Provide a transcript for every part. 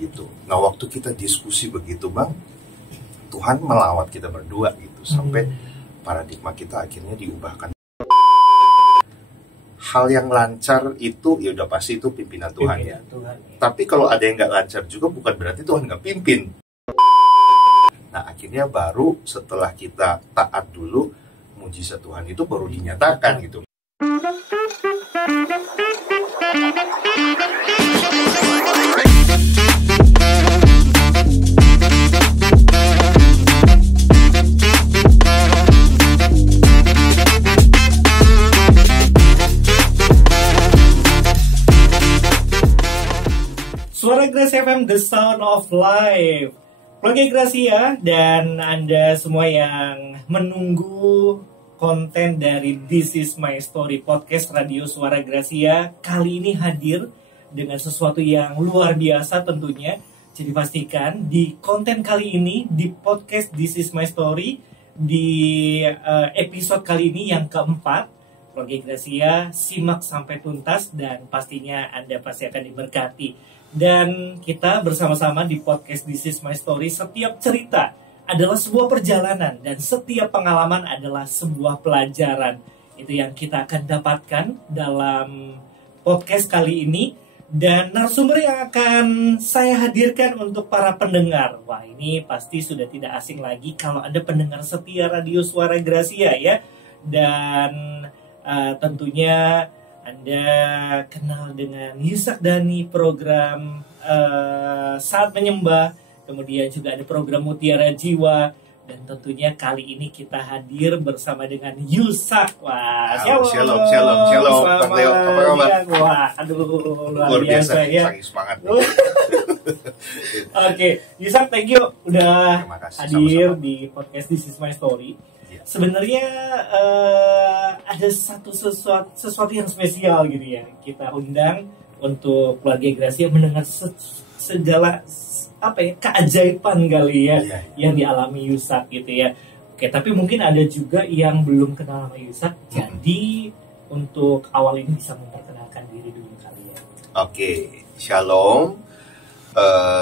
gitu. Nah waktu kita diskusi begitu Bang, Tuhan melawat kita berdua gitu, sampai paradigma kita akhirnya diubahkan. Hal yang lancar itu ya udah pasti itu pimpinan Tuhan ya. Tapi kalau ada yang nggak lancar juga bukan berarti Tuhan nggak pimpin. Nah akhirnya baru setelah kita taat dulu, mujizat Tuhan itu baru dinyatakan gitu. Suara Gracia FM, The Sound of Life. Keluarga Gracia dan Anda semua yang menunggu konten dari This Is My Story Podcast Radio Suara Gracia kali ini hadir dengan sesuatu yang luar biasa tentunya. Jadi pastikan di konten kali ini, di podcast This Is My Story, di episode kali ini yang keempat, keluarga Gracia simak sampai tuntas dan pastinya Anda pasti akan diberkati. Dan kita bersama-sama di podcast This Is My Story, setiap cerita adalah sebuah perjalanan dan setiap pengalaman adalah sebuah pelajaran. Itu yang kita akan dapatkan dalam podcast kali ini. Dan narasumber yang akan saya hadirkan untuk para pendengar, wah ini pasti sudah tidak asing lagi kalau ada pendengar setia Radio Suara Gracia ya. Dan tentunya Anda kenal dengan Yusak Dhani, program Saat Menyembah, kemudian juga ada program Mutiara Jiwa, dan tentunya kali ini kita hadir bersama dengan Yusak. Wah, shalom. Bang Leo, apa kabar? Wah, aduh, luar biasa ya. Sangat semangat. Oke, Yusak, thank you udah hadir sama-sama di podcast This Is My Story. Sebenarnya ada sesuatu yang spesial gitu ya. Kita undang untuk keluarga Gracia mendengar segala keajaiban kali ya yang dialami Yusak gitu ya. Oke, tapi mungkin ada juga yang belum kenal sama Yusak. Jadi untuk awal ini bisa memperkenalkan diri dulu kali ya. Oke, shalom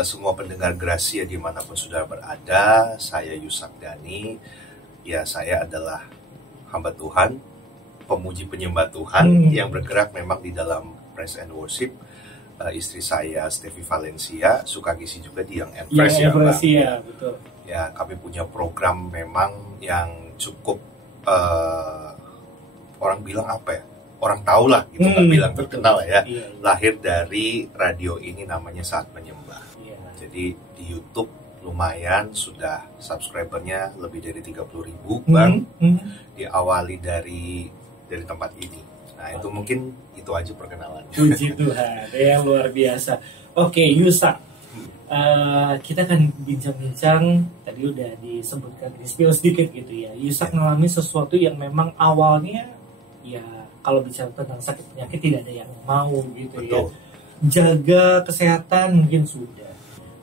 semua pendengar Gracia dimanapun sudah berada. Saya Yusak Dhani. Ya, saya adalah hamba Tuhan, pemuji penyembah Tuhan yang bergerak memang di dalam praise and worship. Istri saya Steffi Valencia suka ngisi juga di Young and Fresh ya, Bang. Betul. Ya, kami punya program memang yang cukup orang bilang apa ya? Orang tahu lah gitu, nggak bilang terkenal ya. Lahir dari radio ini namanya Saat Menyembah. Jadi di YouTube lumayan sudah subscribernya lebih dari 30.000 Bang. Diawali dari tempat ini. Nah itu mungkin itu aja perkenalan. Puji Tuhan, ya luar biasa. Oke, Yusak, kita akan bincang-bincang. Tadi udah disebutkan di spill sedikit gitu ya. Yusak mengalami sesuatu yang memang awalnya ya kalau bicara tentang sakit penyakit tidak ada yang mau gitu. Betul. Ya. Jaga kesehatan mungkin sudah.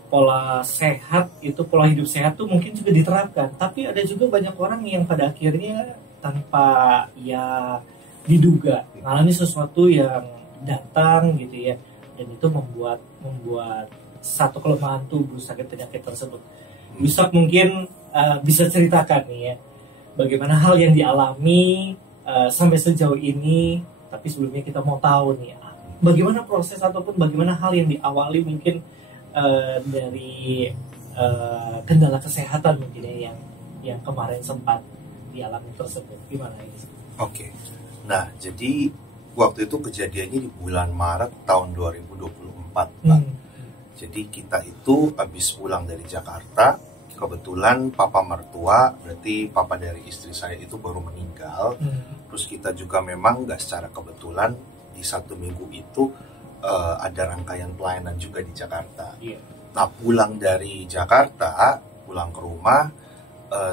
Pola sehat itu, pola hidup sehat tuh mungkin juga diterapkan, tapi ada juga banyak orang yang pada akhirnya tanpa ya diduga mengalami sesuatu yang datang gitu ya, dan itu membuat satu kelemahan tubuh sakit penyakit tersebut. Yusak mungkin bisa ceritakan nih ya bagaimana hal yang dialami sampai sejauh ini, tapi sebelumnya kita mau tahu nih bagaimana proses ataupun bagaimana hal yang diawali mungkin dari kendala kesehatan mungkin ya yang kemarin sempat dialami tersebut, gimana ini? Oke, nah jadi waktu itu kejadiannya di bulan Maret tahun 2024 Pak. Jadi kita itu habis pulang dari Jakarta, kebetulan papa mertua, berarti papa dari istri saya itu baru meninggal. Terus kita juga memang nggak secara kebetulan di satu minggu itu ada rangkaian pelayanan juga di Jakarta. Nah pulang dari Jakarta, pulang ke rumah,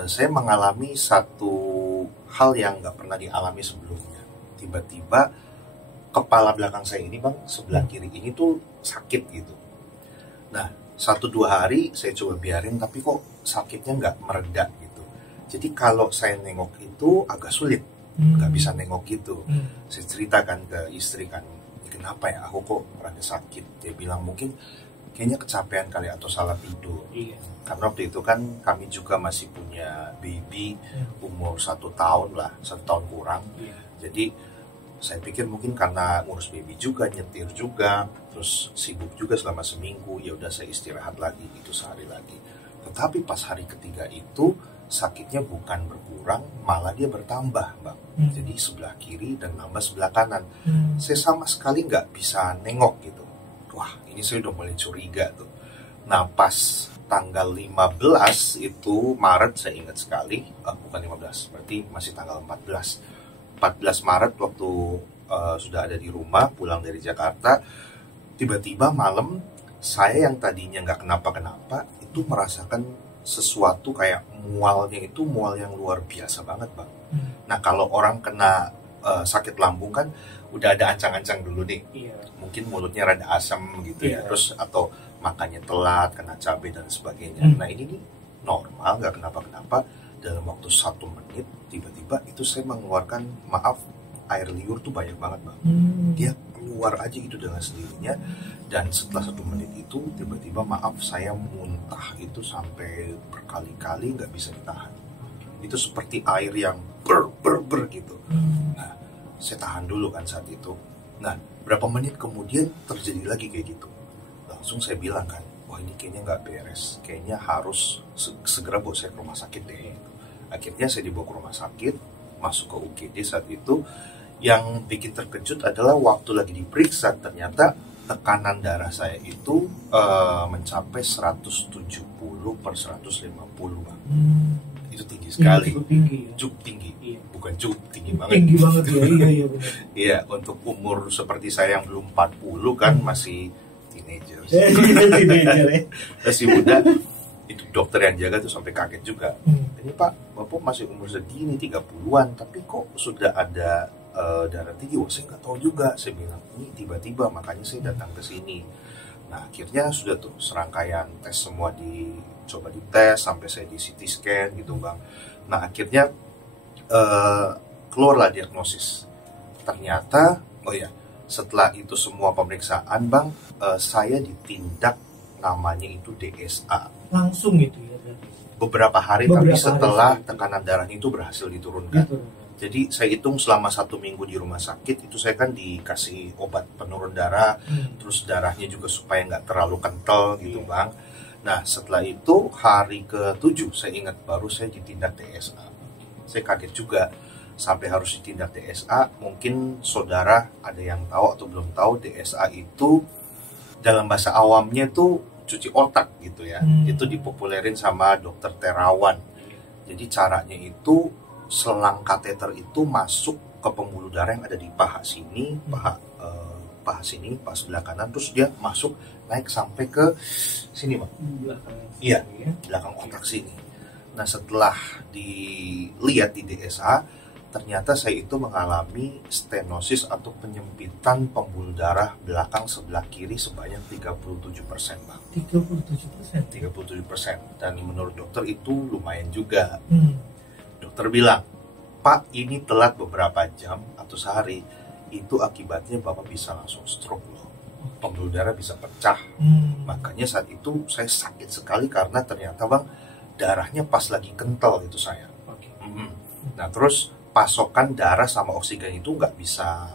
saya mengalami satu hal yang nggak pernah dialami sebelumnya. Tiba-tiba kepala belakang saya ini Bang, sebelah kiri ini tuh sakit gitu. Nah 1-2 hari saya coba biarin, tapi kok sakitnya nggak mereda gitu. Jadi kalau saya nengok itu agak sulit, nggak bisa nengok gitu. Saya ceritakan ke istri kan, kenapa ya aku kok rada sakit. Dia bilang mungkin kayaknya kecapean kali atau salah tidur. Karena waktu itu kan kami juga masih punya baby umur 1 tahun lah, 1 tahun kurang. Jadi saya pikir mungkin karena ngurus baby juga, nyetir juga, terus sibuk juga selama seminggu, ya udah saya istirahat lagi itu sehari lagi. Tetapi pas hari ketiga itu sakitnya bukan berkurang, malah dia bertambah, Bang. Jadi sebelah kiri dan nambah sebelah kanan. Saya sama sekali nggak bisa nengok gitu. Wah, ini saya udah mulai curiga tuh. Nah, pas tanggal 15 itu Maret, saya ingat sekali, bukan 15, berarti masih tanggal 14 Maret waktu sudah ada di rumah, pulang dari Jakarta, tiba-tiba malam saya yang tadinya nggak kenapa-kenapa itu merasakan sesuatu kayak mualnya itu mual yang luar biasa banget, Bang. Nah, kalau orang kena sakit lambung kan udah ada ancang-ancang dulu nih, mungkin mulutnya rada asam gitu ya, terus atau makannya telat, kena cabai dan sebagainya. Nah, ini nih normal, nggak kenapa-kenapa. Dalam waktu 1 menit tiba-tiba itu saya mengeluarkan, maaf, air liur tuh banyak banget, Bang. Dia keluar aja gitu dengan sendirinya. Dan setelah 1 menit itu tiba-tiba, maaf, saya muntah itu sampai berkali-kali, nggak bisa ditahan. Itu seperti air yang ber gitu. Nah, saya tahan dulu kan saat itu. Nah, berapa menit kemudian terjadi lagi kayak gitu. Langsung saya bilang kan, wah, ini kayaknya nggak beres, kayaknya harus segera bawa saya ke rumah sakit deh. Akhirnya saya dibawa ke rumah sakit, masuk ke UGD saat itu. Yang bikin terkejut adalah waktu lagi diperiksa, ternyata tekanan darah saya itu mencapai 170/150, Bang. Itu tinggi sekali. Cukup tinggi. Bukan cukup tinggi banget. Tinggi banget ya, iya benar. Iya, untuk umur seperti saya yang belum 40 kan, masih teenager. Masih muda. Itu dokter yang jaga tuh sampai kaget juga. Ini Pak, Bapak masih umur segini 30-an, tapi kok sudah ada darah tinggi? Wah, saya nggak tahu juga. Saya bilang, ini tiba-tiba, makanya saya datang ke sini. Nah, akhirnya sudah tuh serangkaian tes semua coba dites, sampai saya di CT scan gitu, Bang. Nah, akhirnya keluarlah diagnosis. Ternyata, oh ya, setelah itu semua pemeriksaan, Bang, saya ditindak namanya itu DSA. Langsung gitu ya? Beberapa hari tapi setelah tekanan darahnya itu berhasil diturunkan. Jadi saya hitung selama 1 minggu di rumah sakit itu saya kan dikasih obat penurun darah, terus darahnya juga supaya nggak terlalu kental gitu, Bang. Nah, setelah itu hari ke-7 saya ingat baru saya ditindak DSA. Saya kaget juga sampai harus ditindak DSA. Mungkin saudara ada yang tahu atau belum tahu, DSA itu dalam bahasa awamnya tuh cuci otak gitu ya. Itu dipopulerin sama dokter Terawan. Jadi caranya itu selang kateter itu masuk ke pembuluh darah yang ada di paha sini, paha sini, paha sebelah kanan, terus dia masuk naik sampai ke sini, Bang. Iya, belakang otak sini. Nah, setelah dilihat di DSA, ternyata saya itu mengalami stenosis atau penyempitan pembuluh darah belakang sebelah kiri sebanyak 37%, Bang. 37%? 37%. Dan menurut dokter itu lumayan juga. Dokter bilang, Pak, ini telat beberapa jam atau sehari, itu akibatnya Bapak bisa langsung stroke loh. Pembuluh darah bisa pecah. Makanya saat itu saya sakit sekali karena ternyata, Bang, darahnya pas lagi kental itu saya. Nah, terus pasokan darah sama oksigen itu nggak bisa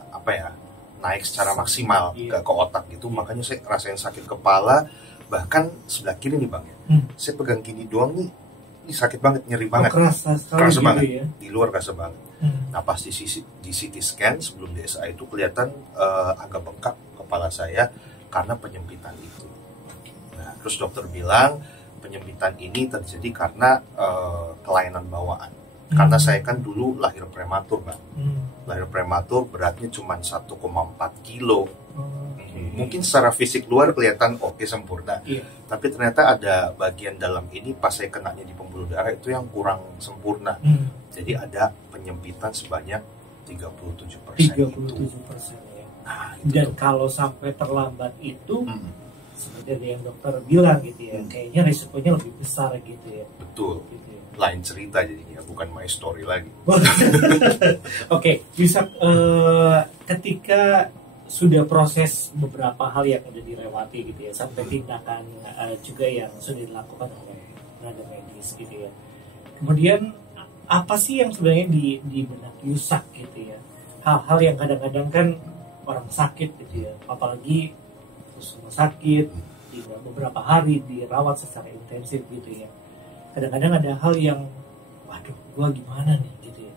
naik secara maksimal ke otak gitu. Makanya saya rasain sakit kepala, bahkan sebelah kiri nih, Bang ya. Saya pegang gini doang nih, ini sakit banget, nyeri banget. Kerasa gitu banget ya? Di luar kerasa banget. Nah, pas di CT scan sebelum DSA itu kelihatan agak bengkak kepala saya karena penyempitan itu. Nah, terus dokter bilang penyempitan ini terjadi karena kelainan bawaan. Karena saya kan dulu lahir prematur, Bang. Lahir prematur, beratnya cuma 1,4 kilo. Mungkin secara fisik luar kelihatan oke, sempurna. Tapi ternyata ada bagian dalam ini pas saya kenanya di pembuluh darah itu yang kurang sempurna. Jadi ada penyempitan sebanyak 37%. 37% ya. Nah, dan kalau sampai terlambat itu, seperti ada yang dokter bilang gitu ya, kayaknya risikonya lebih besar gitu ya. Betul. Gitu ya. Lain cerita jadinya, bukan my story lagi. Oke, bisa ketika sudah proses beberapa hal yang udah dilewati gitu ya, sampai tindakan juga yang sudah dilakukan oleh tenaga medis gitu ya. Kemudian apa sih yang sebenarnya di benak Yusak gitu ya? Hal-hal yang kadang-kadang kan orang sakit gitu ya, apalagi terus rumah sakit di beberapa hari dirawat secara intensif gitu ya. Kadang-kadang ada hal yang, waduh, gua gimana nih gitu ya?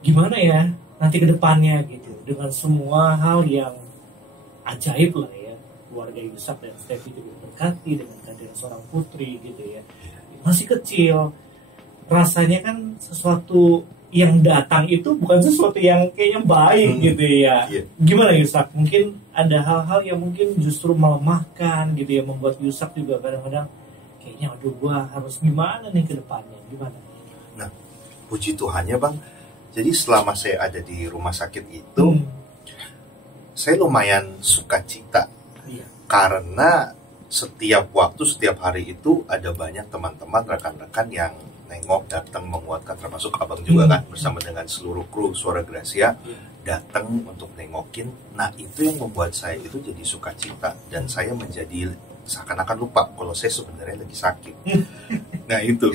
Gimana ya nanti ke depannya gitu, dengan semua hal yang ajaib lah ya, keluarga Yusak dan Steffi juga berkati dengan kehadiran seorang putri gitu ya, masih kecil, rasanya kan sesuatu yang datang itu bukan sesuatu yang kayaknya baik gitu ya. Gimana Yusak? Mungkin ada hal-hal yang mungkin justru melemahkan gitu ya, membuat Yusak juga kadang-kadang kayaknya aduh gua harus gimana nih ke depannya, gimana? Nah, puji Tuhannya Bang, jadi selama saya ada di rumah sakit itu saya lumayan sukacita karena setiap waktu, setiap hari itu ada banyak teman-teman, rekan-rekan yang nengok, datang, menguatkan, termasuk abang juga kan, bersama dengan seluruh kru Suara Gracia datang untuk nengokin. Nah itu yang membuat saya itu jadi sukacita, dan saya menjadi seakan-akan lupa kalau saya sebenarnya lagi sakit. Nah itu,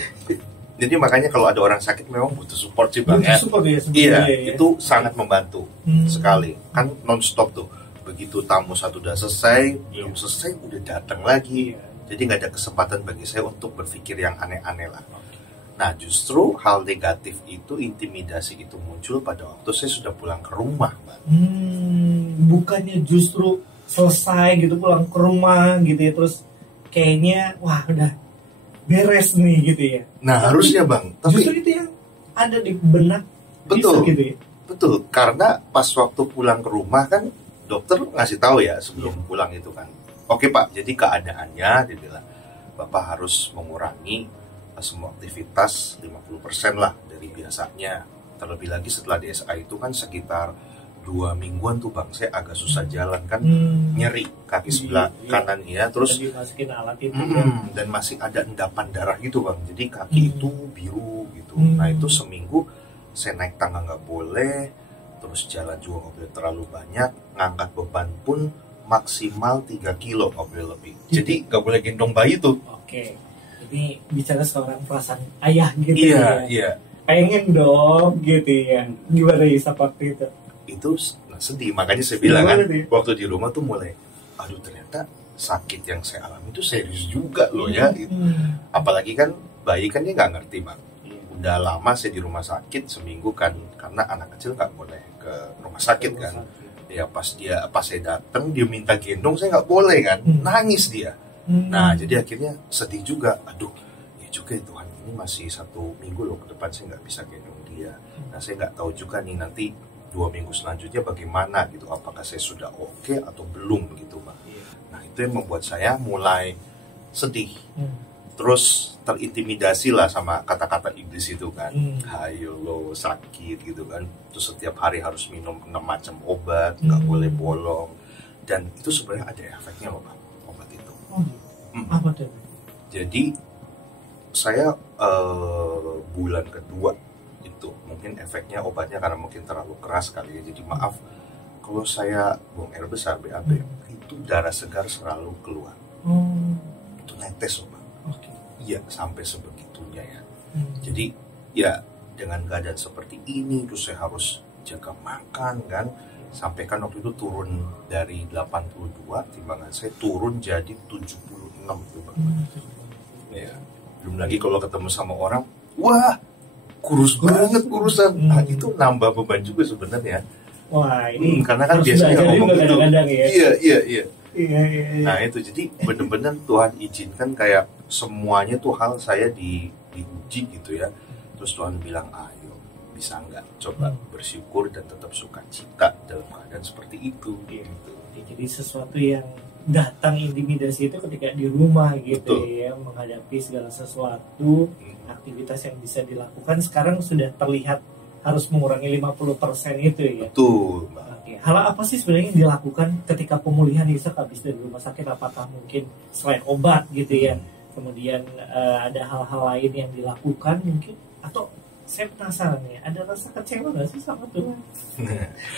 jadi makanya kalau ada orang sakit memang butuh support sih Bang ya. Iya, itu sangat membantu sekali. Kan non-stop tuh. Begitu tamu satu udah selesai, belum selesai udah datang lagi. Jadi nggak ada kesempatan bagi saya untuk berpikir yang aneh-aneh lah. Nah justru hal negatif itu, intimidasi itu muncul pada waktu saya sudah pulang ke rumah Bang. Bukannya justru selesai gitu pulang ke rumah gitu ya, terus kayaknya wah udah beres nih gitu ya. Nah harusnya Bang, tapi justru itu yang ada di benak. Betul gitu ya? Betul, karena pas waktu pulang ke rumah kan dokter ngasih tahu ya sebelum pulang itu kan, oke Pak, jadi keadaannya dia bilang Bapak harus mengurangi semua aktivitas 50% lah dari biasanya. Terlebih lagi setelah DSA itu kan sekitar 2 mingguan tuh Bang, saya agak susah jalan kan, nyeri kaki sebelah kanan ya, terus alat itu, dan masih ada endapan darah gitu Bang, jadi kaki itu biru gitu. Nah itu seminggu saya naik tangga nggak boleh, terus jalan juga nggak boleh terlalu banyak, ngangkat beban pun maksimal 3 kilo nggak boleh lebih, jadi nggak boleh gendong bayi tuh. Oke, ini bicara seorang perasaan ayah gitu. Iya. Pengen dong gitu ya. Gimana ya waktu itu? Itu sedih, makanya saya bilang kan waktu di rumah tuh mulai, aduh ternyata sakit yang saya alami itu serius juga loh ya. Apalagi kan bayi kan dia nggak ngerti Bang. Udah lama saya di rumah sakit seminggu kan, karena anak kecil nggak boleh ke rumah sakit kan. Ya pas saya datang dia minta gendong, saya nggak boleh kan, nangis dia. Nah jadi akhirnya sedih juga, aduh ya juga ya Tuhan, ini masih 1 minggu loh ke depan saya nggak bisa gendong dia. Nah saya nggak tahu juga nih nanti 2 minggu selanjutnya bagaimana gitu, apakah saya sudah oke atau belum gitu Bang. Nah itu yang membuat saya mulai sedih, terus terintimidasi lah sama kata-kata iblis itu kan. Hayo lo sakit gitu kan, terus setiap hari harus minum 6 macam obat, nggak boleh bolong, dan itu sebenarnya ada efeknya loh Bang, obat itu. Apa tuh? Jadi saya bulan kedua itu mungkin efeknya obatnya karena mungkin terlalu keras kali ya, jadi maaf kalau saya buang air besar BAB, itu darah segar selalu keluar. Itu netes loh Bang. Iya, sampai sebegitunya ya. Jadi ya dengan keadaan seperti ini terus saya harus jaga makan kan, sampai kan waktu itu turun dari 82, timbangan saya turun jadi 76 tuh Bang. Ya, belum lagi kalau ketemu sama orang, wah kurus banget kurusan. Nah itu nambah beban juga sebenarnya. Wah ini karena kan biasanya ngomong gitu. Ya? Iya. Nah itu jadi benar-benar Tuhan izinkan kayak semuanya tuh hal saya diuji gitu ya. Terus Tuhan bilang, ayo bisa nggak coba bersyukur dan tetap sukacita dalam keadaan seperti itu. Gitu. Jadi sesuatu yang datang intimidasi itu ketika di rumah gitu. Betul. Ya, menghadapi segala sesuatu, aktivitas yang bisa dilakukan sekarang sudah terlihat harus mengurangi 50% itu ya. Betul. Oke. Hal apa sih sebenarnya yang dilakukan ketika pemulihan Yusak habis dari rumah sakit? Apakah mungkin selain obat gitu ya, kemudian ada hal-hal lain yang dilakukan mungkin, atau saya penasaran ya, ada rasa kecewa nggak sih sama Tuhan?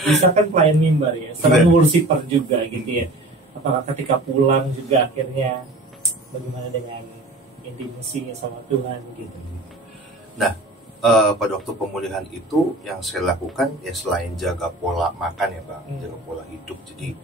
Misalkan pelayan mimbar ya, sering worshiper juga gitu ya. Apakah ketika pulang juga akhirnya bagaimana dengan intimasinya sama Tuhan gitu? Nah, pada waktu pemulihan itu yang saya lakukan ya selain jaga pola makan ya Bang, jaga pola hidup. Jadi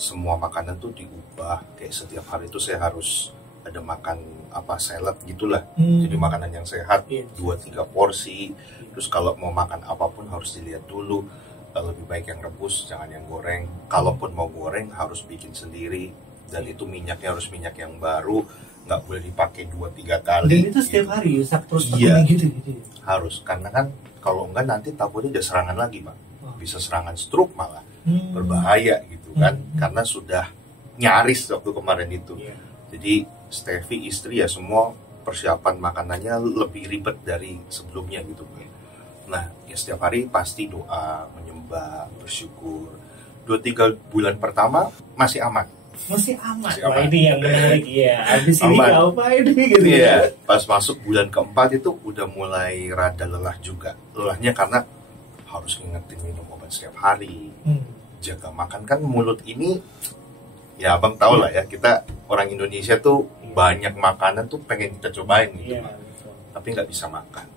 semua makanan tuh diubah, kayak setiap hari itu saya harus ada makan salad gitulah. Jadi makanan yang sehat 2-3 porsi. Terus kalau mau makan apapun harus dilihat dulu, lebih baik yang rebus, jangan yang goreng. Kalaupun mau goreng harus bikin sendiri, dan itu minyaknya harus minyak yang baru, nggak boleh dipakai 2-3 kali. Dan itu setiap hari Yusak terus gitu. Harus, karena kan kalau enggak nanti takutnya ada serangan lagi Bang. Bisa serangan stroke malah, berbahaya gitu kan, karena sudah nyaris waktu kemarin itu. Jadi Steffi istri ya semua persiapan makanannya lebih ribet dari sebelumnya gitu. Nah ya setiap hari pasti doa, menyembah, bersyukur. 2-3 bulan pertama masih aman. Masih aman. Wah, ini yang menarik ya. Habis ini apa ini gitu ya. Pas masuk bulan keempat itu udah mulai rada lelah juga. Lelahnya karena harus ngingetin minum obat setiap hari, jaga makan. Kan mulut ini ya Abang tahu lah ya, kita orang Indonesia tuh banyak makanan tuh pengen kita cobain gitu, tapi nggak bisa makan.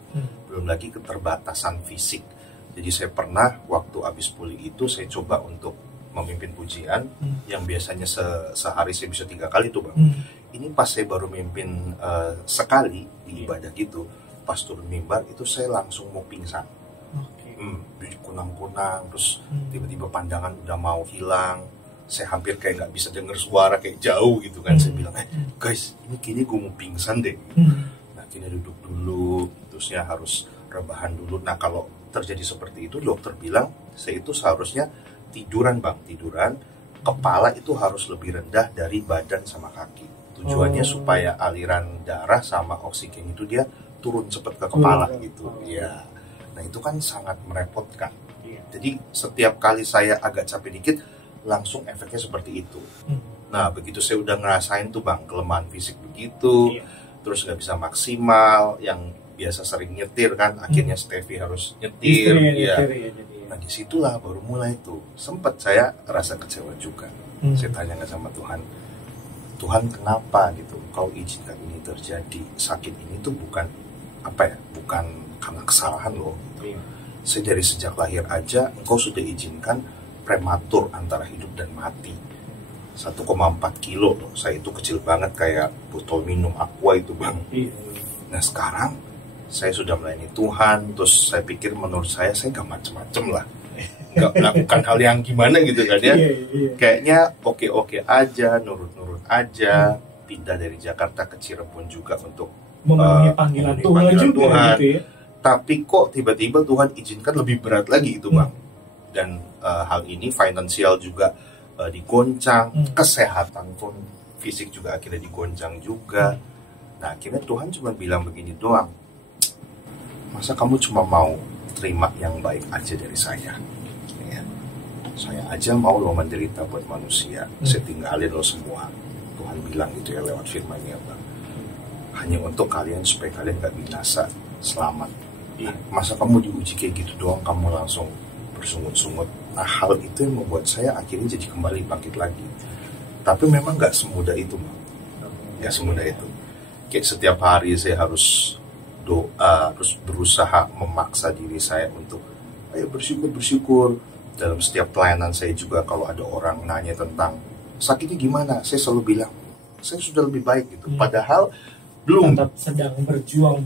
Belum lagi keterbatasan fisik. Jadi saya pernah waktu habis pulih itu saya coba untuk memimpin pujian yang biasanya sehari saya bisa 3 kali tuh Bang. Ini pas saya baru mimpin sekali di ibadah gitu, pas turun mimbar itu saya langsung mau pingsan. Kunang-kunang, terus tiba-tiba pandangan udah mau hilang. Saya hampir kayak nggak bisa dengar suara, kayak jauh gitu kan. Saya bilang, guys, ini kayaknya gue mau pingsan deh. Nah, kini duduk dulu, terusnya harus rebahan dulu. Nah, kalau terjadi seperti itu, dokter bilang saya itu seharusnya tiduran Bang, kepala itu harus lebih rendah dari badan sama kaki. Tujuannya supaya aliran darah sama oksigen itu dia turun cepat ke kepala gitu. Ya, nah itu kan sangat merepotkan. Jadi setiap kali saya agak capek dikit, langsung efeknya seperti itu. Nah begitu saya udah ngerasain tuh Bang, kelemahan fisik begitu, terus nggak bisa maksimal, yang biasa sering nyetir kan, akhirnya Steffi harus nyetir. Nah disitulah baru mulai tuh, sempat saya rasa kecewa juga. Saya tanya nggak sama Tuhan, Tuhan kenapa gitu, Kau izinkan ini terjadi? Sakit ini tuh bukan bukan karena kesalahan loh. Saya dari sejak lahir aja, Engkau sudah izinkan prematur antara hidup dan mati. 1,4 kilo loh, saya itu kecil banget kayak botol minum aqua itu Bang. Nah sekarang saya sudah melayani Tuhan, terus saya pikir menurut saya gak macem-macem lah, gak melakukan hal yang gimana gitu kan ya. Kayaknya oke-oke aja, nurut-nurut aja. Pindah dari Jakarta ke Cirebon juga untuk memenuhi panggilan Tuhan juga gitu ya. Tapi kok tiba-tiba Tuhan izinkan lebih berat lagi itu Bang. Dan hal ini finansial juga digoncang, kesehatan pun fisik juga akhirnya digoncang juga. Nah akhirnya Tuhan cuma bilang begini doang, masa kamu cuma mau terima yang baik aja dari saya ya? Saya aja mau lo menderita buat manusia, saya tinggalin lo semua. Tuhan bilang gitu ya lewat firman-Nya Bang, hanya untuk kalian supaya kalian gak binasa, selamat. Nah, masa kamu diuji kayak gitu doang, kamu langsung bersungut-sungut. Nah hal itu yang membuat saya akhirnya jadi kembali bangkit lagi. Tapi memang gak semudah itu Bang, gak semudah itu. Kayak setiap hari saya harus doa, terus berusaha memaksa diri saya untuk ayo bersyukur. Dalam setiap pelayanan saya juga kalau ada orang nanya tentang sakitnya gimana, saya selalu bilang saya sudah lebih baik gitu. Padahal belum, tetap sedang berjuang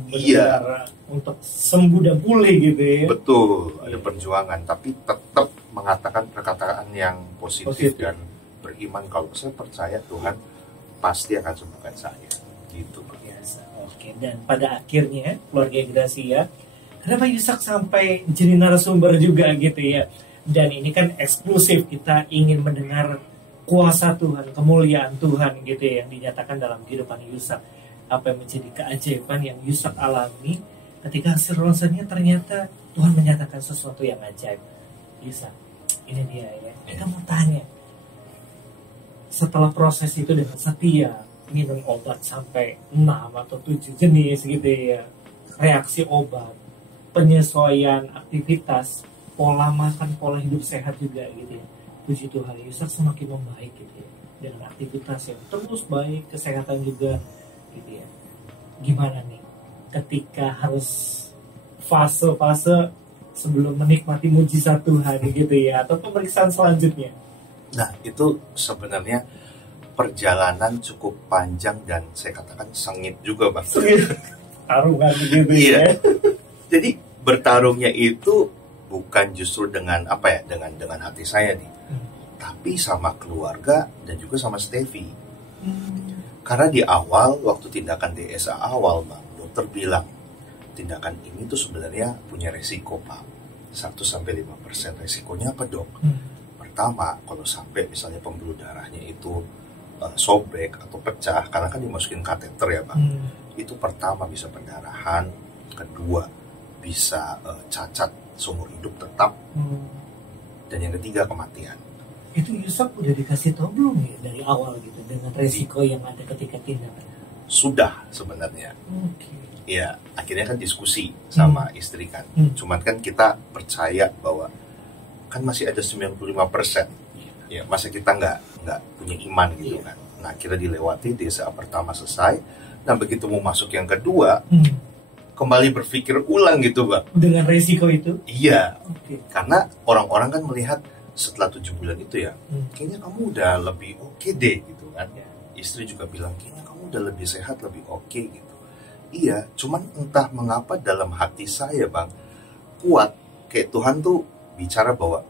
untuk sembuh dan pulih gitu ya. Betul, ada perjuangan, tapi tetap mengatakan perkataan yang positif dan beriman kalau saya percaya Tuhan pasti akan sembuhkan saya gitu. Biasa. Oke, dan pada akhirnya keluarga Gracia, kenapa Yusak sampai jadi narasumber juga gitu ya? Dan ini kan eksklusif, kita ingin mendengar kuasa Tuhan, kemuliaan Tuhan gitu ya, yang dinyatakan dalam kehidupan Yusak. Apa yang menjadi keajaiban yang Yusak alami ketika hasil ronsennya ternyata Tuhan menyatakan sesuatu yang ajaib. Yusak, ini dia ya. Kita mau tanya, setelah proses itu dengan setia minum obat sampai 6 atau 7 jenis gitu ya, reaksi obat, penyesuaian aktivitas, pola makan, pola hidup sehat juga gitu ya. Puji Tuhan, Yusak semakin membaik gitu ya, dengan aktivitas yang terus baik, kesehatan juga gitu ya. Gimana nih ketika harus fase-fase sebelum menikmati mujizat Tuhan gitu ya, atau pemeriksaan selanjutnya? Nah, itu sebenarnya perjalanan cukup panjang dan saya katakan sengit juga, Bang. Taruhan gitu Iya. ya. Jadi bertarungnya itu bukan justru dengan apa ya, dengan hati saya nih, tapi sama keluarga dan juga sama Steffi. Karena di awal, waktu tindakan DSA awal, Bang, dokter bilang tindakan ini tuh sebenarnya punya resiko, Pak. 1-5% resikonya apa, Dok? Pertama, kalau sampai misalnya pembuluh darahnya itu sobek atau pecah, karena kan dimasukin kateter ya, Bang. Itu pertama bisa pendarahan, kedua bisa cacat seumur hidup tetap, dan yang ketiga kematian. Itu Yusak udah dikasih tahu belum ya dari awal gitu dengan resiko yang ada ketika tindakan? Sudah sebenarnya. Oke. Ya, akhirnya kan diskusi sama istri kan. Cuman kan kita percaya bahwa kan masih ada 95%. Ya, masa kita nggak punya iman gitu kan. Nah, akhirnya dilewati, DSA pertama selesai. Nah, begitu mau masuk yang kedua, kembali berpikir ulang gitu, Bang. Dengan resiko itu? Iya. Oke. Karena orang-orang kan melihat setelah 7 bulan itu ya, kayaknya kamu udah lebih oke deh gitu kan. Istri juga bilang, kayaknya kamu udah lebih sehat, lebih oke gitu. Iya, cuman entah mengapa dalam hati saya, Bang, kuat. Kayak Tuhan tuh bicara bahwa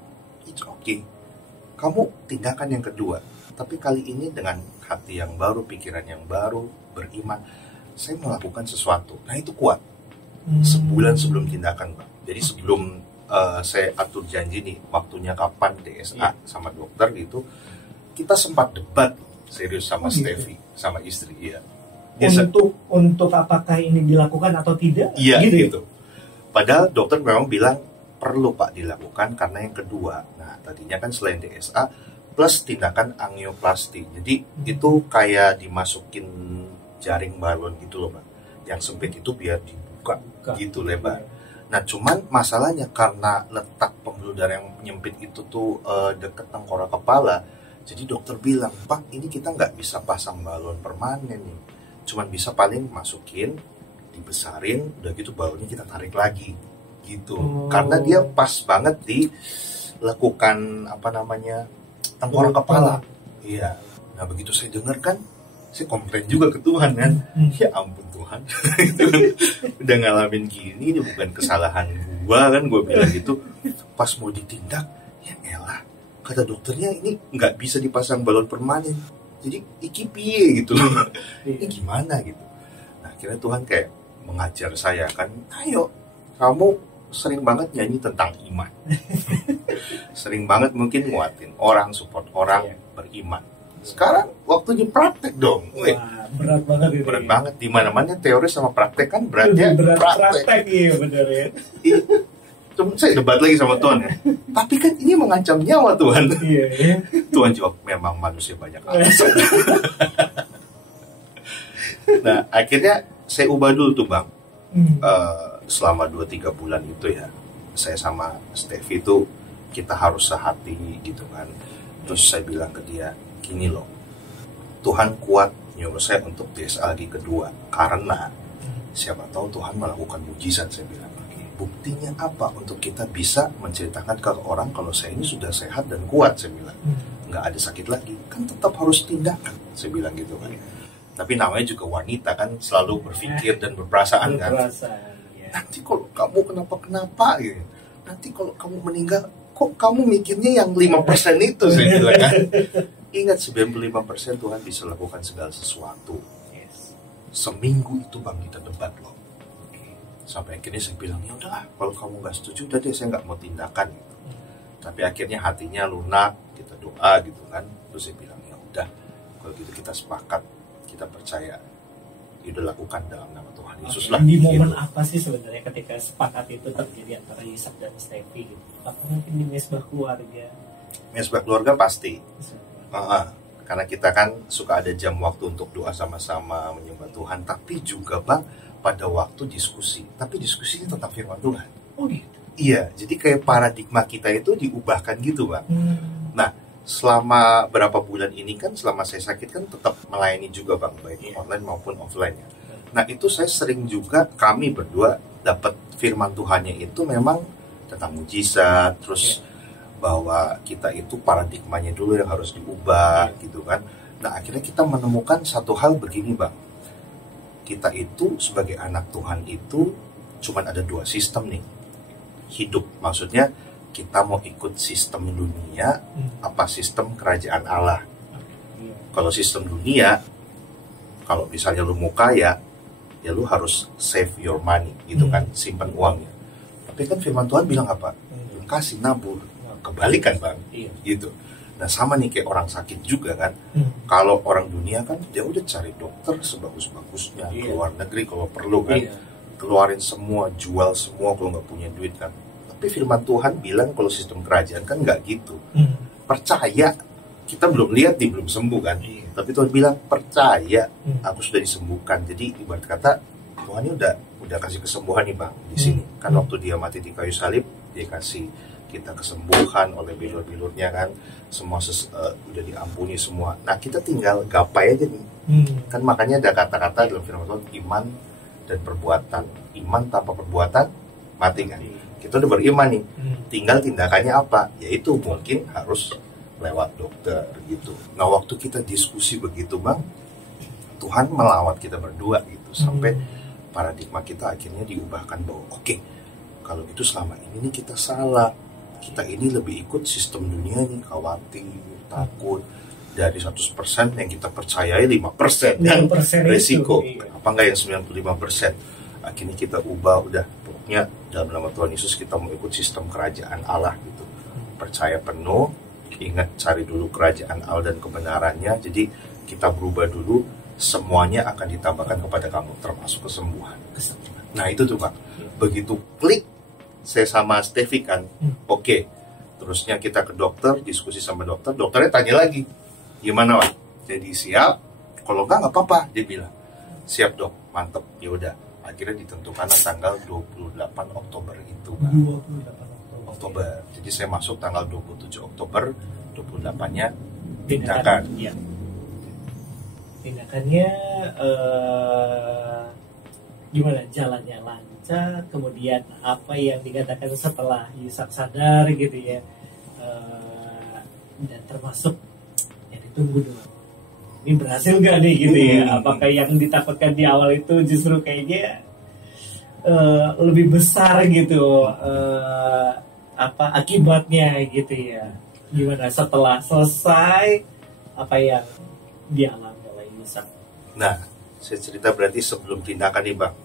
it's okay. Kamu tindakan yang kedua, tapi kali ini dengan hati yang baru, pikiran yang baru, beriman, saya melakukan sesuatu. Nah, itu kuat. Sebulan sebelum tindakan, Bang. Jadi sebelum saya atur janji nih, waktunya kapan DSA sama dokter gitu, kita sempat debat serius sama Steffi, sama istri. Iya. Untuk apakah ini dilakukan atau tidak? Iya, gitu. Padahal dokter memang bilang perlu, Pak, dilakukan karena yang kedua. Nah, tadinya kan selain DSA plus tindakan angioplasti. Jadi itu kayak dimasukin jaring balon gitu loh, Bang. Yang sempit itu biar dibuka gitu lebar. Nah, cuman masalahnya karena letak pembuluh darah yang menyempit itu tuh deket tengkorak kepala. Jadi dokter bilang, Pak, ini kita nggak bisa pasang balon permanen nih. Cuman bisa paling masukin, dibesarin, udah gitu balonnya kita tarik lagi gitu. Karena dia pas banget di lekukan tengkorak kepala. Iya. Nah, begitu saya dengar kan, saya komplain juga ke Tuhan kan. Ya ampun Tuhan. Udah ngalamin gini, ini bukan kesalahan gua kan, gua bilang gitu. Pas mau ditindak, ya elah, kata dokternya ini nggak bisa dipasang balon permanen. Jadi iki piye gitu loh. Ini gimana gitu. Nah, akhirnya Tuhan kayak mengajar saya kan, ayo kamu sering banget nyanyi tentang iman. Sering banget mungkin nguatin orang, support orang beriman. Sekarang waktunya praktek dong. Wah, berat banget itu. Berat banget. Di mana-mana teori sama praktek kan beratnya praktek. Iya, benar ya. Cuma saya debat lagi sama Tuhan ya. Tapi kan ini mengancam nyawa Tuhan. Iya, iya. Tuhan jawab, memang manusia banyak alasan. Nah, akhirnya saya ubah dulu tuh, Bang. Selama 2-3 bulan itu ya, saya sama Steffi itu kita harus sehati gitu kan. Terus saya bilang ke dia, gini loh, Tuhan kuat nyuruh saya untuk DSA lagi kedua karena siapa tahu Tuhan melakukan mujizat. Saya bilang, buktinya apa untuk kita bisa menceritakan ke orang kalau saya ini sudah sehat dan kuat. Saya bilang, nggak ada sakit lagi, kan tetap harus tindakan. Saya bilang gitu kan. Tapi namanya juga wanita kan, selalu berpikir dan berperasaan kan. Nanti kalau kamu kenapa gitu, nanti kalau kamu meninggal, kok kamu mikirnya yang 5% itu. Saya bilang kan. Ingat, 95% Tuhan bisa lakukan segala sesuatu. Seminggu itu, Bang, kita debat loh. Sampai akhirnya saya bilang, ya udahlah, kalau kamu nggak setuju, udah deh, saya nggak mau tindakan gitu. Tapi akhirnya hatinya lunak, kita doa gitu kan. Terus saya bilang, ya udah, kalau gitu kita sepakat, kita percaya, ya udah lakukan dalam nama Tuhan Yesus lah. Di momen apa sih sebenarnya ketika sepakat itu terjadi antara Yusak dan Steffi gitu? Apa mungkin di mesbah keluarga? Mesbah keluarga pasti. Karena kita kan suka ada jam waktu untuk doa sama-sama menyembah Tuhan. Tapi juga, Bang, pada waktu diskusi, tapi diskusinya tentang firman Tuhan. Oh gitu. Iya, jadi kayak paradigma kita itu diubahkan gitu, Bang. Nah, selama berapa bulan ini kan, selama saya sakit kan tetap melayani juga, Bang, baik online maupun offline ya. Nah, itu saya sering juga, kami berdua dapat firman Tuhannya itu memang tentang mujizat, terus bahwa kita itu paradigmanya dulu yang harus diubah gitu kan. Nah, akhirnya kita menemukan satu hal begini, Bang. Kita itu sebagai anak Tuhan itu cuman ada dua sistem nih hidup. Maksudnya kita mau ikut sistem dunia apa sistem kerajaan Allah. Kalau sistem dunia, kalau misalnya lu mau kaya, ya lu harus save your money gitu kan, simpan uangnya. Tapi kan firman Tuhan bilang apa? Kasih, nabur. Kebalikan, Bang, gitu. Nah, sama nih kayak orang sakit juga kan. Kalau orang dunia kan dia udah cari dokter sebagus-bagusnya, ke luar negeri kalau perlu kan, keluarin semua, jual semua kalau nggak punya duit kan. Tapi firman Tuhan bilang kalau sistem kerajaan kan nggak gitu. Percaya, kita belum lihat nih, belum sembuh kan. Tapi Tuhan bilang percaya, aku sudah disembuhkan. Jadi ibarat kata Tuhan udah kasih kesembuhan nih, Bang, di sini. Kan waktu dia mati di kayu salib, dia kasih kita kesembuhan oleh bilur-bilurnya kan, semua udah diampuni semua. Nah, kita tinggal gapai aja nih. Kan makanya ada kata-kata dalam firman Tuhan, iman dan perbuatan. Iman tanpa perbuatan mati kan. Kita udah beriman nih. Tinggal tindakannya apa? Yaitu mungkin harus lewat dokter gitu. Nah, waktu kita diskusi begitu, Bang, Tuhan melawat kita berdua gitu, sampai paradigma kita akhirnya diubahkan bahwa oke, kalau itu selama ini nih kita salah. Kita ini lebih ikut sistem dunia nih, khawatir, takut. Dari 100% yang kita percayai 5% kan resiko. Apa enggak yang 95%? Akhirnya kita ubah, udah pokoknya dalam nama Tuhan Yesus kita mau ikut sistem kerajaan Allah gitu. Percaya penuh, ingat cari dulu kerajaan Allah dan kebenarannya. Jadi kita berubah dulu, semuanya akan ditambahkan kepada kamu, termasuk kesembuhan. Nah, itu tuh, Pak. Begitu klik saya sama Steffi kan, oke. Terusnya kita ke dokter, diskusi sama dokter. Dokternya tanya lagi, gimana, Pak? Jadi siap? Kalau enggak apa-apa, dia bilang. Siap, Dok, mantep. Ya udah, akhirnya ditentukan tanggal 28 Oktober itu, Pak. 28 Oktober. Jadi saya masuk tanggal 27 Oktober, 28-nya tindakan. Ya. Tindakannya gimana? Jalannya lancar, kemudian apa yang dikatakan setelah Yusak sadar gitu ya, dan termasuk yang ditunggu dong, ini berhasil gak nih gitu ya? Apakah yang ditakutkan di awal itu justru kayaknya lebih besar gitu, apa akibatnya gitu ya? Gimana setelah selesai, apa yang dialami oleh Yusak? Nah, saya cerita berarti sebelum tindakan nih, Bang.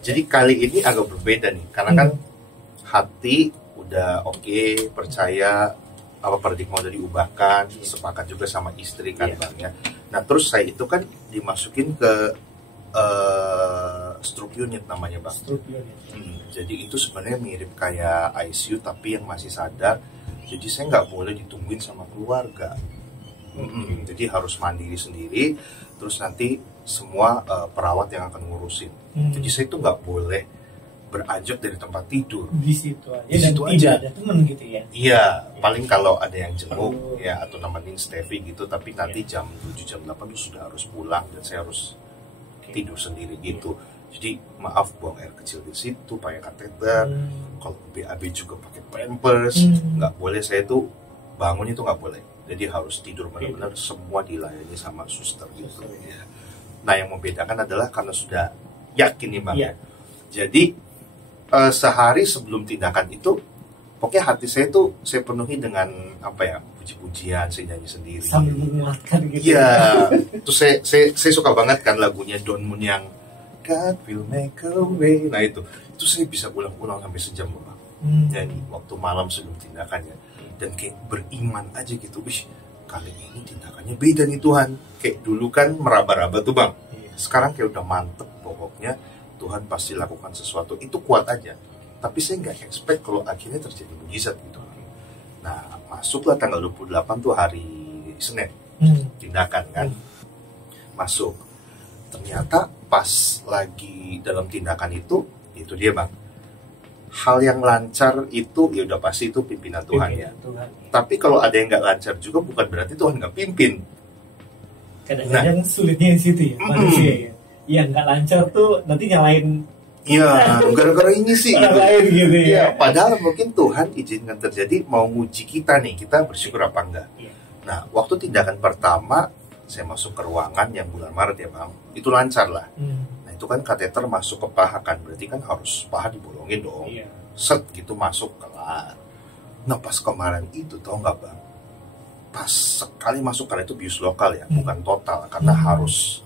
Jadi kali ini agak berbeda nih, karena kan hati udah oke, percaya, apa paradigma udah diubahkan, sepakat juga sama istri kan, Bang ya. Nah, terus saya itu kan dimasukin ke stroke unit namanya, Bang. Jadi itu sebenarnya mirip kayak ICU tapi yang masih sadar. Jadi saya nggak boleh ditungguin sama keluarga. Jadi harus mandiri sendiri. Terus nanti semua perawat yang akan ngurusin. Jadi saya itu nggak boleh beranjak dari tempat tidur. Di situ aja. Dan tidak ada teman gitu ya? Iya, paling kalau ada yang jenguk ya atau nemenin Steffi gitu. Tapi nanti jam 7, jam 8 itu sudah harus pulang dan saya harus tidur sendiri gitu. Jadi maaf, buang air kecil di situ, pakai kateter. Kalau BAB juga pakai pampers. Nggak boleh, saya tuh bangun itu nggak boleh. Jadi harus tidur benar-benar semua dilayani sama suster gitu ya. Nah, yang membedakan adalah karena sudah yakin nih, Bang. Jadi sehari sebelum tindakan itu, pokoknya hati saya tuh saya penuhi dengan apa ya, puji-pujian, saya nyanyi sendiri. Sambil menguatkan gitu. Iya. Terus saya suka banget kan lagunya Don Moon yang God will make a way. Nah itu saya bisa ulang-ulang sampai sejam, Bang. Jadi waktu malam sebelum tindakannya. Dan kayak beriman aja gitu, wih, kali ini tindakannya beda nih Tuhan. Kayak dulu kan meraba-raba tuh, Bang. Sekarang kayak udah mantep, pokoknya Tuhan pasti lakukan sesuatu. Itu kuat aja. Tapi saya nggak expect kalau akhirnya terjadi mujizat gitu. Nah, masuklah tanggal 28 tuh hari Senin, tindakan kan. Masuk. ternyata pas lagi dalam tindakan itu dia bang, hal yang lancar itu ya udah pasti itu pimpinan Tuhan ya. Tapi kalau ada yang nggak lancar juga bukan berarti Tuhan nggak pimpin. Kadang-kadang sulitnya di situ ya manusia ya. Yang nggak lancar tuh nanti nyalain. Iya, gara-gara ini sih. Gitu. Lain gitu ya. Ya, padahal mungkin Tuhan izinkan terjadi mau nguji kita nih, kita bersyukur apa enggak. Ya. Nah, waktu tindakan pertama saya masuk ke ruangan yang bulan Maret ya bang, itu lancar lah. Nah itu kan kateter masuk ke paha kan, berarti kan harus paha dibolongin dong. Iya. Set gitu masuk kelar. Nah pas kemarin itu tau nggak bang, pas sekali masuk karena itu bius lokal ya, bukan total, karena harus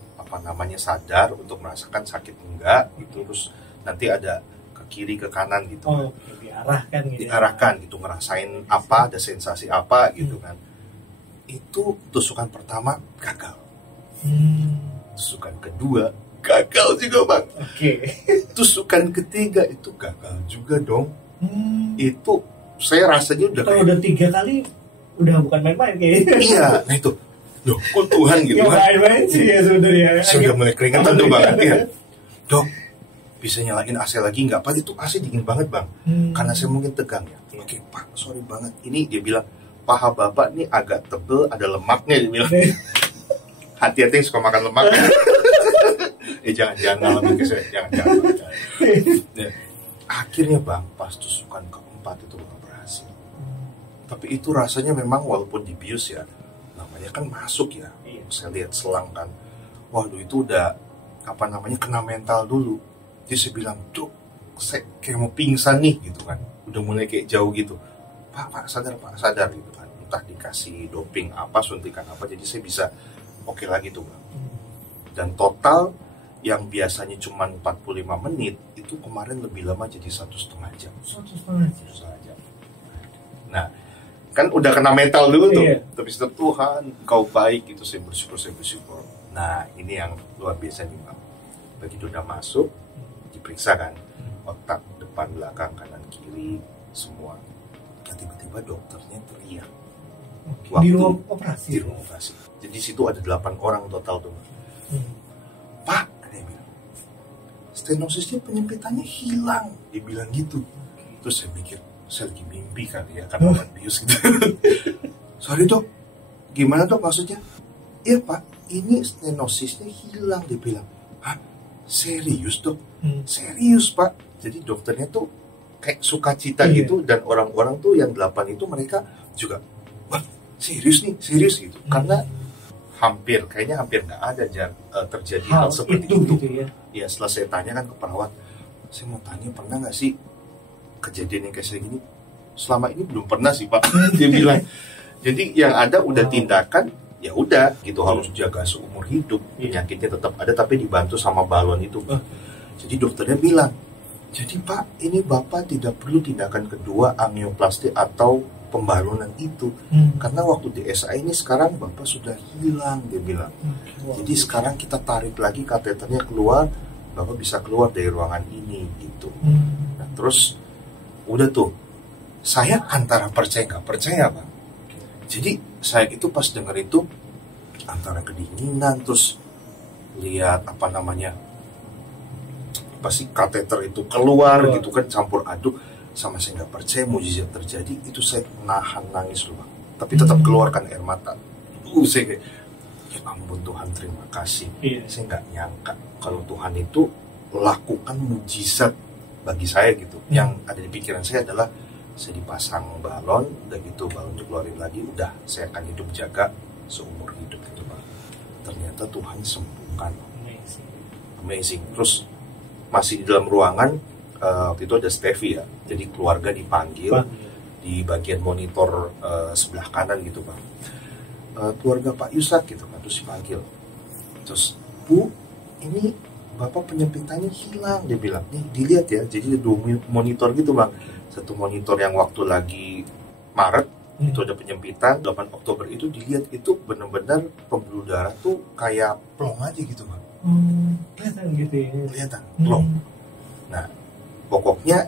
sadar untuk merasakan sakit enggak gitu, terus nanti ada ke kiri ke kanan gitu. Oh, diarahkan gitu. Diarahkan gitu, ngerasain apa, ada sensasi apa gitu kan. Itu tusukan pertama gagal. Tusukan kedua gagal juga bang. Tusukan ketiga itu gagal juga dong. Itu saya rasanya udah kalau udah 3 kali udah bukan main-main kayaknya. Iya, nah itu loh kok Tuhan gitu kan. Main-main sih ya sebenarnya. Saya udah mulai keringetan tuh bang. Iya. Dok, bisa nyalain AC lagi nggak? Pak itu AC dingin banget bang. Karena saya mungkin tegang ya. Oke pak, sorry banget. Ini dia bilang paha bapak ini agak tebel, ada lemaknya dia bilang. Hati-hati yang suka makan lemak. Jangan ngalamin ke saya, jangan. Ya. Akhirnya bang, pas tusukan keempat itu nggak berhasil. Tapi itu rasanya memang walaupun dibius ya, namanya kan masuk ya. Saya lihat selang kan, waduh itu udah kena mental dulu. Jadi saya bilang, dok, saya kayak mau pingsan nih gitu kan, udah mulai kayak jauh gitu. Pak sadar gitu kan, entah dikasih doping apa, suntikan apa, jadi saya bisa oke lagi tuh bang. Dan total yang biasanya cuma 45 menit itu kemarin lebih lama jadi 1,5 jam. 1,5 jam. Nah kan udah kena mental dulu tuh, tapi setiap Tuhan kau baik itu saya bersyukur. Nah ini yang luar biasa nih bang, begitu udah masuk diperiksa kan, otak depan belakang kanan kiri semua. Tiba-tiba dokternya teriak di ruang operasi. Jadi situ ada 8 orang total tuh. Pak, dia bilang stenosisnya penyempitannya hilang, dia bilang gitu. Terus saya mikir saya lagi mimpi kali ya, karena bius gitu. Sorry dok, gimana dok maksudnya? Iya pak, ini stenosisnya hilang, dia bilang. Hah, serius dok? Serius pak. Jadi dokternya tuh kayak sukacita gitu, dan orang-orang tuh yang 8 itu mereka juga, wah serius gitu, karena kayaknya hampir nggak ada terjadi hal seperti itu. Gitu ya. Ya setelah saya tanya kan ke perawat, saya mau tanya pernah nggak sih kejadian yang kayak saya gini? Selama ini belum pernah sih pak, dia bilang. Jadi yang ada udah tindakan, ya udah gitu, harus jaga seumur hidup, penyakitnya tetap ada tapi dibantu sama balon itu. Jadi dokternya bilang, jadi pak ini bapak tidak perlu tindakan kedua angioplasti atau pembalunan itu, karena waktu di SA ini sekarang bapak sudah hilang, dia bilang. Jadi sekarang kita tarik lagi kateternya keluar, bapak bisa keluar dari ruangan ini gitu. Nah terus udah tuh, saya antara percaya nggak percaya bang. Jadi saya itu pas denger itu antara kedinginan, terus lihat pasti kateter itu keluar gitu kan, campur aduk, sama saya nggak percaya mujizat terjadi. Itu saya nahan nangis loh bang, tapi tetap keluarkan air mata. Saya kayak, ya ampun Tuhan terima kasih. Saya nggak nyangka kalau Tuhan itu lakukan mujizat bagi saya gitu. Yang ada di pikiran saya adalah saya dipasang balon, udah gitu balon dikeluarin lagi, udah saya akan hidup jaga seumur hidup gitu bang. Ternyata Tuhan sembuhkan. Amazing. Terus masih di dalam ruangan, waktu itu ada Steffi ya, jadi keluarga dipanggil di bagian monitor sebelah kanan gitu bang. Keluarga Pak Yusak gitu kan, terus dipanggil. Terus Bu, ini bapak penyempitannya hilang, dia bilang. Nih dilihat ya, jadi ada 2 monitor gitu bang. Satu monitor yang waktu lagi Maret itu ada penyempitan, 8 Oktober itu dilihat itu benar-benar pembuluh darah tuh kayak plong aja gitu bang. Kelihatan gitu ya. Kelihatan plong. Nah pokoknya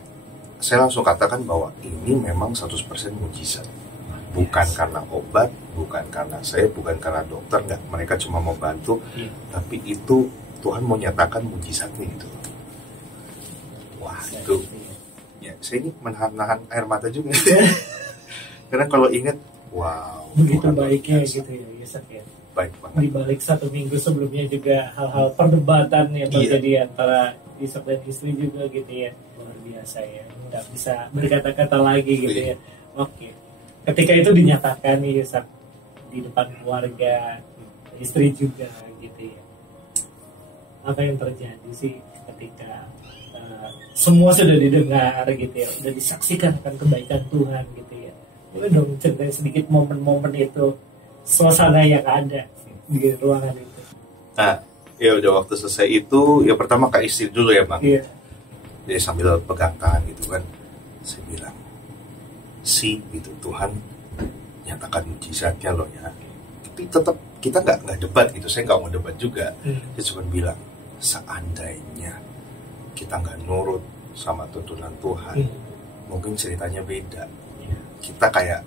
saya langsung katakan bahwa ini memang 100% mujizat. Bukan karena obat, bukan karena saya, bukan karena dokter, enggak. Mereka cuma mau bantu, tapi itu Tuhan mau nyatakan mujizatnya gitu. Wah itu, ya saya ini menahan air mata juga. Karena kalau ingat, wow. Begitu baiknya gitu ya, Yusak ya. Baik banget. Di balik 1 minggu sebelumnya juga hal-hal perdebatan yang terjadi antara Yusak dan istri juga gitu ya. Luar biasa ya, nggak bisa berkata-kata lagi gitu ya. Oke. Ketika itu dinyatakan nih Yusak di depan keluarga, istri juga gitu ya. Apa yang terjadi sih ketika semua sudah didengar gitu ya, sudah disaksikan akan kebaikan Tuhan gitu ya. Boleh dong ceritain sedikit momen-momen itu, suasana yang ada di ruangan itu. Nah, ya udah waktu selesai itu, ya pertama ke istri dulu ya Bang. Iya. Jadi sambil pegang tangan gitu kan, saya bilang, gitu Tuhan nyatakan mujizatnya loh ya. Tapi tetap kita nggak debat gitu, saya nggak mau debat juga. Dia cuma bilang, seandainya kita nggak nurut sama tuntunan Tuhan, mungkin ceritanya beda. Kita kayak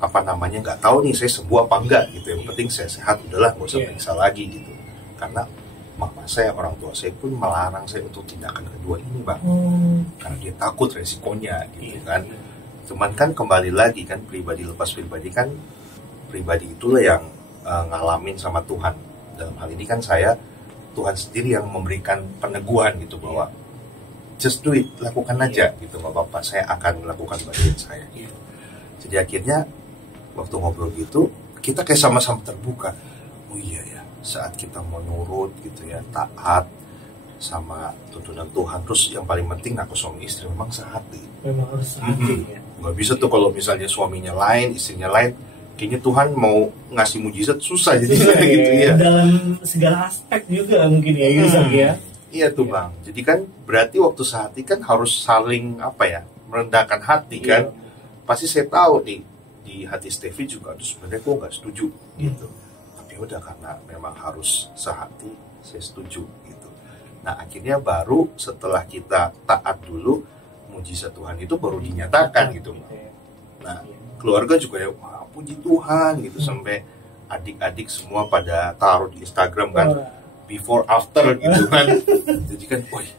nggak tahu nih saya sembuh apa enggak gitu. Yang penting saya sehat, udahlah nggak usah periksa lagi gitu. Karena mama saya, orang tua saya pun melarang saya untuk tindakan kedua ini Bang, karena dia takut resikonya gitu kan. Cuman kan kembali lagi kan, pribadi lepas pribadi kan, pribadi itulah yang ngalamin sama Tuhan. Dalam hal ini kan saya, Tuhan sendiri yang memberikan peneguhan gitu bahwa just do it, lakukan aja gitu, nggak apa-apa, saya akan melakukan bagian saya gitu. Jadi akhirnya waktu ngobrol gitu, kita kayak sama-sama terbuka. Oh iya ya, saat kita mau nurut gitu ya, taat sama tuntunan Tuhan, terus yang paling penting aku suami istri memang sehati. Memang harus sehati ya. Nggak bisa tuh kalau misalnya suaminya lain, istrinya lain, kayaknya Tuhan mau ngasih mujizat susah jadi gitu ya. Dalam segala aspek juga mungkin ya Yusak ya. Iya tuh Bang. Jadi kan berarti waktu sehati kan harus saling merendahkan hati kan. Pasti saya tahu nih di hati Steffi juga, terus sebenarnya gue nggak setuju gitu. Tapi udah karena memang harus sehati, saya setuju gitu. Nah akhirnya baru setelah kita taat dulu, mujizat Tuhan itu baru dinyatakan gitu. Nah keluarga juga ya, wah puji Tuhan gitu, sampai adik-adik semua pada taruh di Instagram kan, before after gitu kan. Jadi kan, woi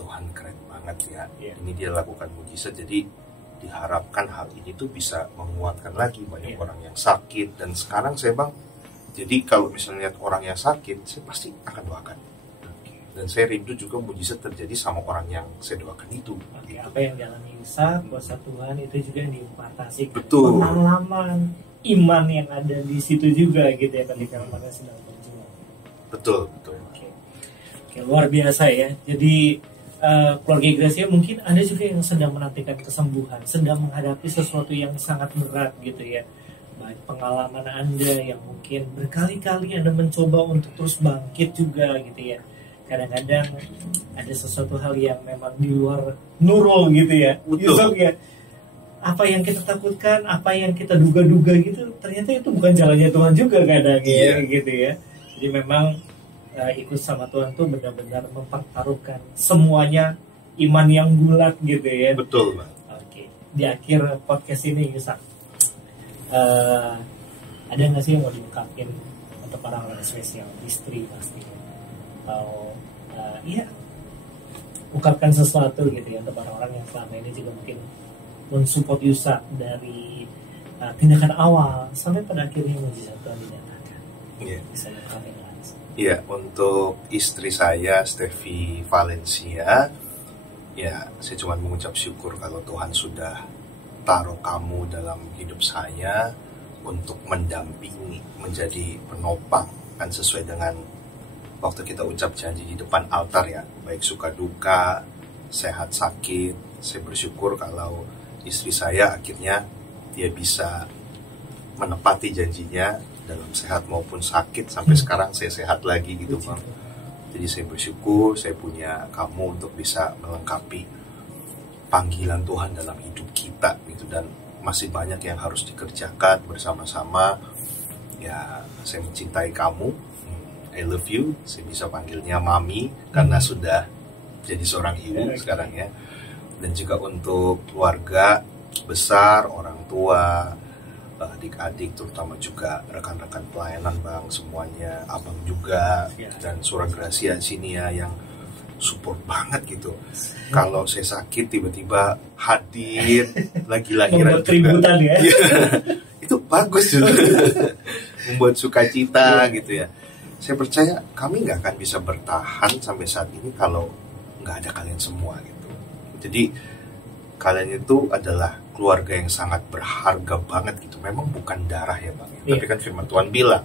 Tuhan keren banget ya, ini dia lakukan mujizat. Jadi diharapkan hal ini tuh bisa menguatkan lagi banyak orang yang sakit. Dan sekarang saya Bang, jadi kalau misalnya lihat orang yang sakit, saya pasti akan doakan. Dan saya rindu juga mujizat terjadi sama orang yang saya doakan itu. Gitu. Apa yang dialami Yusak, kuasa Tuhan itu juga yang diimpartasi. Betul. Pengalaman iman yang ada di situ juga gitu ya, ketika mereka sedang berjuang. Betul. Oke, luar biasa ya. Jadi keluarga Gracia, mungkin Anda juga yang sedang menantikan kesembuhan, sedang menghadapi sesuatu yang sangat berat gitu ya. Baik pengalaman Anda yang mungkin berkali-kali Anda mencoba untuk terus bangkit juga gitu ya. Kadang-kadang ada sesuatu hal yang memang di luar nurul gitu ya. Yusak ya. Apa yang kita takutkan, apa yang kita duga-duga gitu, ternyata itu bukan jalannya Tuhan juga kadang ya gitu ya. Jadi memang ikut sama Tuhan tuh benar-benar mempertaruhkan semuanya, iman yang bulat gitu ya. Betul Bang. Oke. Di akhir podcast ini Yusak, ada nggak sih yang mau diungkapin untuk orang-orang spesial, istri pasti, atau ungkapkan sesuatu gitu ya untuk orang-orang yang selama ini juga mungkin mensupport Yusak dari tindakan awal sampai pada akhirnya mujizat Tuhan dinyatakan. Bisa diungkapin langsung. Iya, untuk istri saya Steffi Valencia, ya saya cuma mengucap syukur kalau Tuhan sudah taruh kamu dalam hidup saya untuk mendampingi, menjadi penopang, kan sesuai dengan waktu kita ucap janji di depan altar ya, baik suka duka, sehat sakit. Saya bersyukur kalau istri saya akhirnya dia bisa menepati janjinya dalam sehat maupun sakit. Sampai sekarang saya sehat lagi gitu Bang. Jadi saya bersyukur saya punya kamu untuk bisa melengkapi panggilan Tuhan dalam hidup kita gitu. Dan masih banyak yang harus dikerjakan bersama-sama. Ya saya mencintai kamu, I love you. Saya bisa panggilnya Mami karena sudah jadi seorang ibu sekarang ya. Dan juga untuk keluarga besar, orang tua, adik-adik, terutama juga rekan-rekan pelayanan Bang semuanya, Abang juga, dan Surah Gracia sini ya yang support banget gitu. Kalau saya sakit tiba-tiba hadir, lagi lahiran juga. Keributan ya. Itu bagus juga. Membuat sukacita gitu ya. Saya percaya kami nggak akan bisa bertahan sampai saat ini kalau nggak ada kalian semua gitu. Jadi kalian itu adalah keluarga yang sangat berharga banget gitu. Memang bukan darah ya Bang, tapi kan firman Tuhan bilang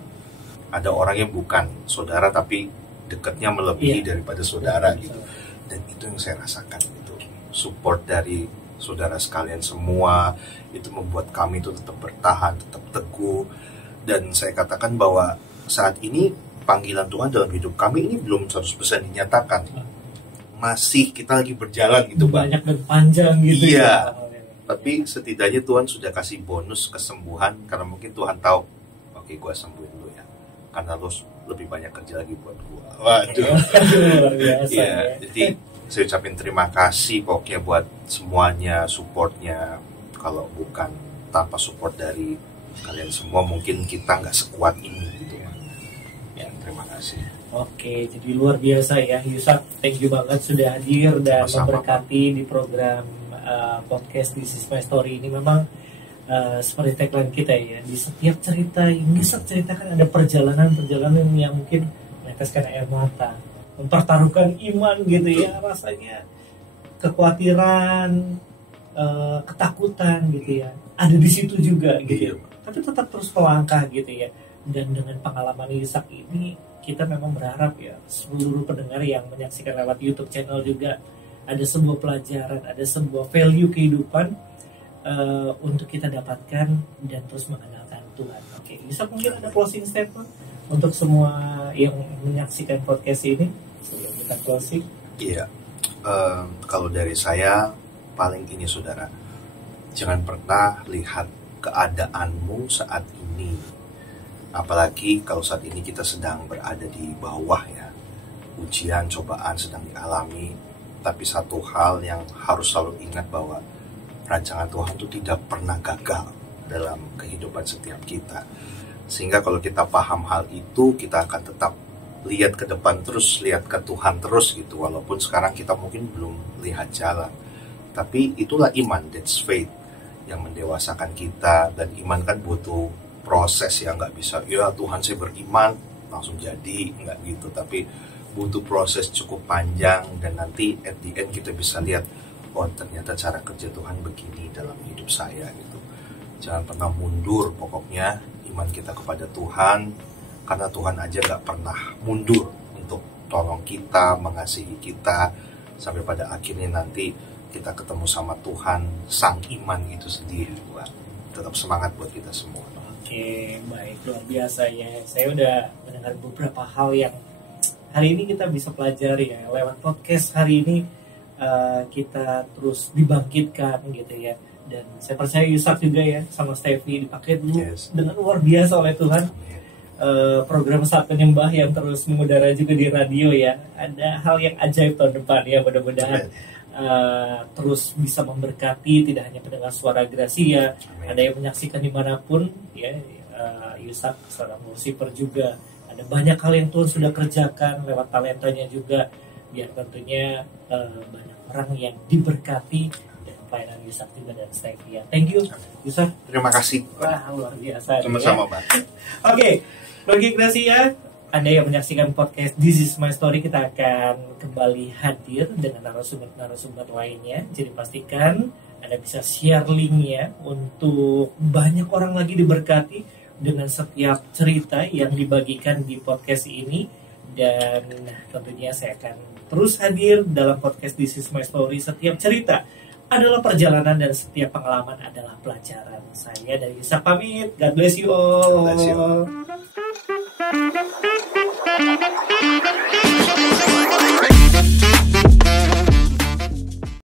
ada orang yang bukan saudara tapi dekatnya melebihi daripada saudara gitu. Dan itu yang saya rasakan gitu. Support dari saudara sekalian semua itu membuat kami itu tetap bertahan, tetap teguh. Dan saya katakan bahwa saat ini panggilan Tuhan dalam hidup kami ini belum 100% dinyatakan. Masih kita lagi berjalan gitu Bang. Banyak dan panjang gitu ya. Tapi setidaknya Tuhan sudah kasih bonus kesembuhan karena mungkin Tuhan tahu, oke, gue sembuhin lu ya. Karena lu lebih banyak kerja lagi buat gue. Waduh. Luar biasa ya. Jadi saya ucapin terima kasih pokoknya buat semuanya, supportnya. Kalau bukan tanpa support dari kalian semua mungkin kita nggak sekuat ini gitu ya. Terima kasih. Oke, jadi luar biasa ya Yusak, thank you banget sudah hadir dan memberkati di program podcast This Is My Story ini. Memang seperti tagline kita ya, di setiap cerita yang Yusak ceritakan ada perjalanan yang mungkin meneteskan air mata, mempertaruhkan iman gitu ya, rasanya kekhawatiran, ketakutan gitu ya, ada di situ juga gitu ya. Tapi tetap terus melangkah gitu ya. Dan dengan pengalaman Yusak ini kita memang berharap ya seluruh pendengar yang menyaksikan lewat YouTube channel juga ada sebuah pelajaran, ada sebuah value kehidupan untuk kita dapatkan dan terus mengenalkan Tuhan. Oke, bisa mungkin ada closing statement untuk semua yang menyaksikan podcast ini sebelum kita closing? Iya, kalau dari saya paling ini saudara, jangan pernah lihat keadaanmu saat ini, apalagi kalau saat ini kita sedang berada di bawah ya, ujian, cobaan sedang dialami. Tapi satu hal yang harus selalu ingat bahwa rancangan Tuhan itu tidak pernah gagal dalam kehidupan setiap kita. Sehingga kalau kita paham hal itu, kita akan tetap lihat ke depan terus, lihat ke Tuhan terus gitu. Walaupun sekarang kita mungkin belum lihat jalan. Tapi itulah iman, that's faith, yang mendewasakan kita. Dan iman kan butuh proses ya, nggak bisa, ya Tuhan saya beriman, langsung jadi, nggak gitu. Tapi butuh proses cukup panjang dan nanti at the end kita bisa lihat, oh ternyata cara kerja Tuhan begini dalam hidup saya gitu. Jangan pernah mundur pokoknya iman kita kepada Tuhan, karena Tuhan aja gak pernah mundur untuk tolong kita, mengasihi kita, sampai pada akhirnya nanti kita ketemu sama Tuhan, sang iman itu sendiri. Tetap semangat buat kita semua. Oke, baik, luar biasa ya. Saya udah mendengar beberapa hal yang hari ini kita bisa pelajari ya. Lewat podcast hari ini kita terus dibangkitkan gitu ya. Dan saya percaya Yusak juga ya, sama Steffi dipakai dulu dengan luar biasa oleh Tuhan. Program Saat Penyembah yang terus mengudara juga di radio ya. Ada hal yang ajaib tahun depan ya, mudah-mudahan terus bisa memberkati tidak hanya pendengar Suara Gracia, ada yang menyaksikan dimanapun ya. Yusak seorang worshipper juga. Ada banyak hal yang Tuhan sudah kerjakan lewat talentanya juga, biar tentunya banyak orang yang diberkati dan pelayanan Yusak juga dan Steffi ya. Thank you Yusak. Terima kasih. Wah, luar biasa. Sama-sama Pak. Oke, bagi Gracia, Anda yang menyaksikan podcast This Is My Story, kita akan kembali hadir dengan narasumber lainnya. Jadi pastikan Anda bisa share linknya untuk banyak orang lagi diberkati dengan setiap cerita yang dibagikan di podcast ini. Dan tentunya saya akan terus hadir dalam podcast This Is My Story. Setiap cerita adalah perjalanan dan setiap pengalaman adalah pelajaran. Saya dari Yusak pamit. God bless you all. God bless you all.